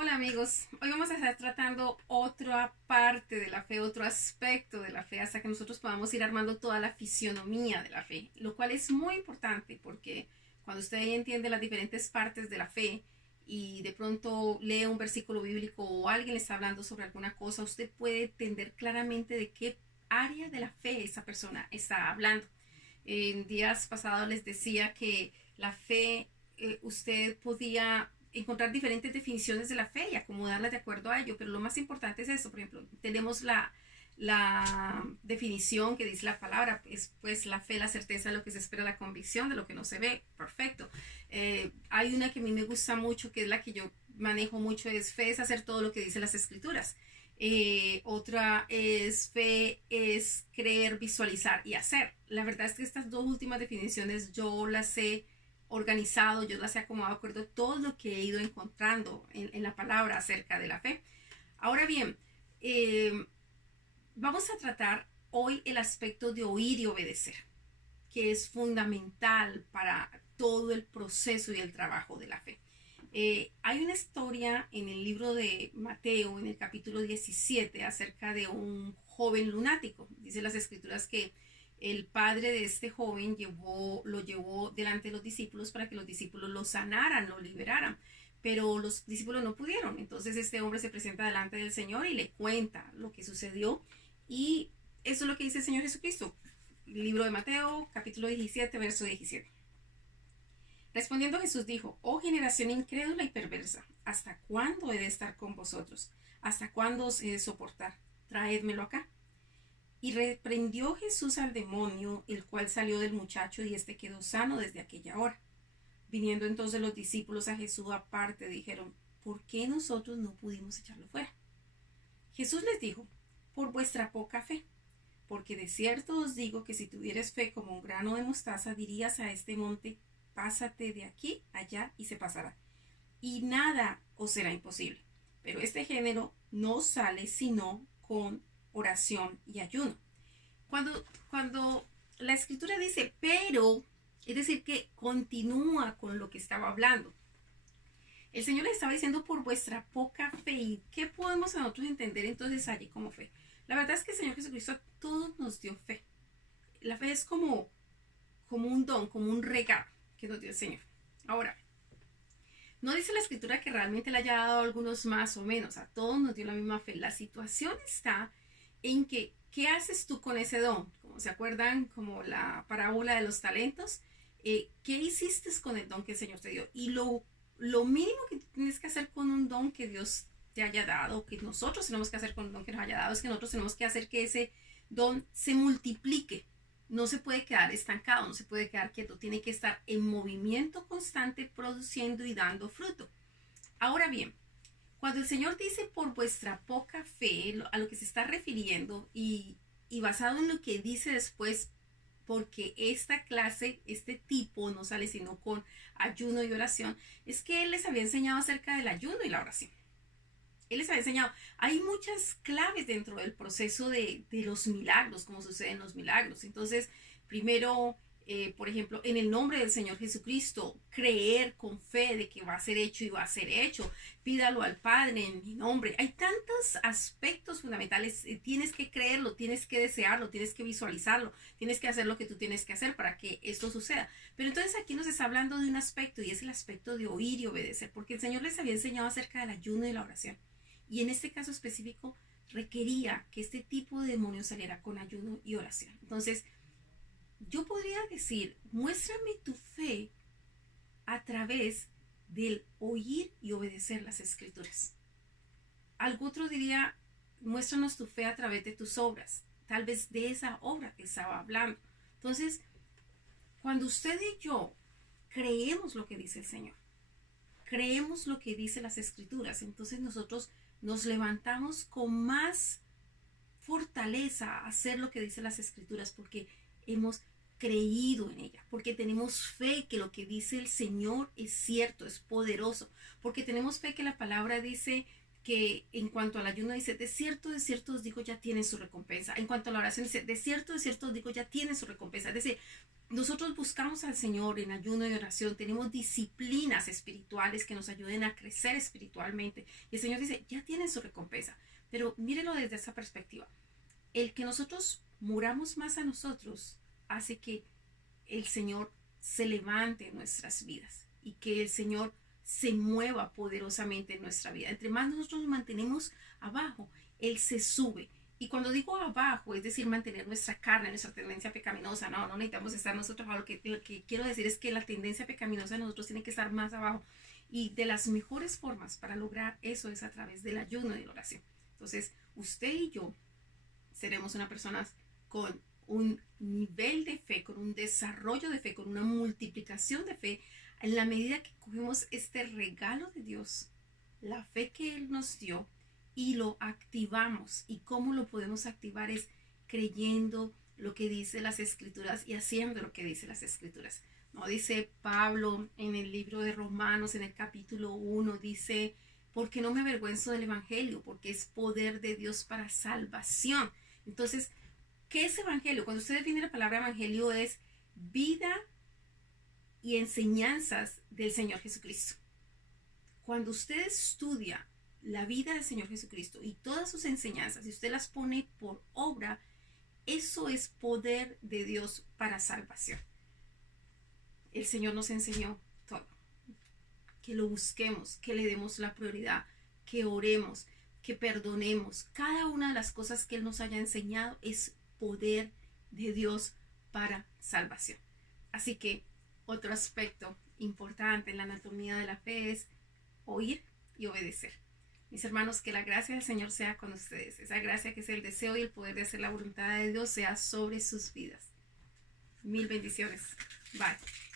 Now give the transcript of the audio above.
Hola amigos, hoy vamos a estar tratando otra parte de la fe, otro aspecto de la fe, hasta que nosotros podamos ir armando toda la fisionomía de la fe, lo cual es muy importante porque cuando usted entiende las diferentes partes de la fe y de pronto lee un versículo bíblico o alguien le está hablando sobre alguna cosa, usted puede entender claramente de qué área de la fe esa persona está hablando. En días pasados les decía que la fe, usted podía encontrar diferentes definiciones de la fe y acomodarlas de acuerdo a ello, pero lo más importante es eso. Por ejemplo, tenemos la definición que dice la palabra, es pues la fe, la certeza de lo que se espera, la convicción de lo que no se ve. Perfecto. Hay una que a mí me gusta mucho, que es la que yo manejo mucho, es fe es hacer todo lo que dice las escrituras. Otra es fe, es creer, visualizar y hacer. La verdad es que estas dos últimas definiciones yo las he organizado, yo las he acomodado de acuerdo a todo lo que he ido encontrando en la palabra acerca de la fe. Ahora bien, eh, vamos a tratar hoy el aspecto de oír y obedecer, que es fundamental para todo el proceso y el trabajo de la fe. Hay una historia en el libro de Mateo, en el capítulo 17, acerca de un joven lunático. Dice las escrituras que el padre de este joven lo llevó delante de los discípulos para que los discípulos lo sanaran, lo liberaran. Pero los discípulos no pudieron. Entonces este hombre se presenta delante del Señor y le cuenta lo que sucedió. Y eso es lo que dice el Señor Jesucristo. El libro de Mateo, capítulo 17, verso 17. Respondiendo Jesús dijo: Oh generación incrédula y perversa, ¿hasta cuándo he de estar con vosotros? ¿Hasta cuándo os he de soportar? Traédmelo acá. Y reprendió Jesús al demonio, el cual salió del muchacho, y éste quedó sano desde aquella hora. Viniendo entonces los discípulos a Jesús aparte, dijeron: ¿Por qué nosotros no pudimos echarlo fuera? Jesús les dijo: Por vuestra poca fe. Porque de cierto os digo que si tuvieres fe como un grano de mostaza, dirías a este monte: pásate de aquí allá, y se pasará. Y nada os será imposible. Pero este género no sale sino con oración y ayuno. Cuando la escritura dice pero, es decir, que continúa con lo que estaba hablando. El Señor le estaba diciendo: por vuestra poca fe. ¿Y qué podemos nosotros entender entonces allí como fe? La verdad es que el Señor Jesucristo a todos nos dio fe. La fe es como un don, como un regalo que nos dio el Señor. Ahora, no dice la escritura que realmente le haya dado a algunos más o menos, a todos nos dio la misma fe. La situación está en que, ¿qué haces tú con ese don? Como se acuerdan, como la parábola de los talentos, ¿qué hiciste con el don que el Señor te dio? Y lo mínimo que tienes que hacer con un don que Dios te haya dado, que nosotros tenemos que hacer con un don que nos haya dado, es que nosotros tenemos que hacer que ese don se multiplique. No se puede quedar estancado, no se puede quedar quieto, tiene que estar en movimiento constante, produciendo y dando fruto. Ahora bien, cuando el Señor dice por vuestra poca fe, a lo que se está refiriendo y basado en lo que dice después, porque esta clase, este tipo no sale sino con ayuno y oración, es que Él les había enseñado acerca del ayuno y la oración. Él les había enseñado, hay muchas claves dentro del proceso de los milagros, como suceden los milagros. Entonces, primero, por ejemplo, en el nombre del Señor Jesucristo, creer con fe de que va a ser hecho y va a ser hecho. Pídalo al Padre en mi nombre. Hay tantos aspectos fundamentales. Tienes que creerlo, tienes que desearlo, tienes que visualizarlo, tienes que hacer lo que tú tienes que hacer para que esto suceda. Pero entonces aquí nos está hablando de un aspecto, y es el aspecto de oír y obedecer, porque el Señor les había enseñado acerca del ayuno y la oración. Y en este caso específico requería que este tipo de demonio saliera con ayuno y oración. Entonces, yo podría decir: muéstrame tu fe a través del oír y obedecer las escrituras. Algo otro diría: muéstranos tu fe a través de tus obras. Tal vez de esa obra que estaba hablando. Entonces, cuando usted y yo creemos lo que dice el Señor, creemos lo que dice las escrituras, entonces nosotros nos levantamos con más fortaleza a hacer lo que dice las escrituras, porque hemos creído en ella, porque tenemos fe que lo que dice el Señor es cierto, es poderoso, porque tenemos fe que la palabra dice que en cuanto al ayuno dice, de cierto os digo, ya tienen su recompensa. En cuanto a la oración dice, de cierto os digo, ya tienen su recompensa. Es decir, nosotros buscamos al Señor en ayuno y oración, tenemos disciplinas espirituales que nos ayuden a crecer espiritualmente. Y el Señor dice, ya tienen su recompensa. Pero mírenlo desde esa perspectiva. El que nosotros muramos más a nosotros hace que el Señor se levante en nuestras vidas y que el Señor se mueva poderosamente en nuestra vida. Entre más nosotros nos mantenemos abajo, Él se sube. Y cuando digo abajo, es decir, mantener nuestra carne, nuestra tendencia pecaminosa, no necesitamos estar nosotros abajo. Lo que quiero decir es que la tendencia pecaminosa de nosotros tiene que estar más abajo. Y de las mejores formas para lograr eso es a través del ayuno y de la oración. Entonces, usted y yo seremos unas personas con un nivel de fe, con un desarrollo de fe, con una multiplicación de fe, en la medida que cogemos este regalo de Dios, la fe que Él nos dio, y lo activamos. ¿Y cómo lo podemos activar? Es creyendo lo que dice las Escrituras y haciendo lo que dice las Escrituras. ¿No? Dice Pablo en el libro de Romanos, en el capítulo 1, dice, porque no me avergüenzo del Evangelio, porque es poder de Dios para salvación. Entonces, ¿qué es Evangelio? Cuando usted define la palabra Evangelio, es vida y enseñanzas del Señor Jesucristo. Cuando usted estudia la vida del Señor Jesucristo y todas sus enseñanzas, y usted las pone por obra, eso es poder de Dios para salvación. El Señor nos enseñó todo. Que lo busquemos, que le demos la prioridad, que oremos, que perdonemos. Cada una de las cosas que Él nos haya enseñado es poder de Dios para salvación. Así que otro aspecto importante en la anatomía de la fe es oír y obedecer. Mis hermanos, que la gracia del Señor sea con ustedes. Esa gracia que es el deseo y el poder de hacer la voluntad de Dios sea sobre sus vidas. Mil bendiciones. Bye.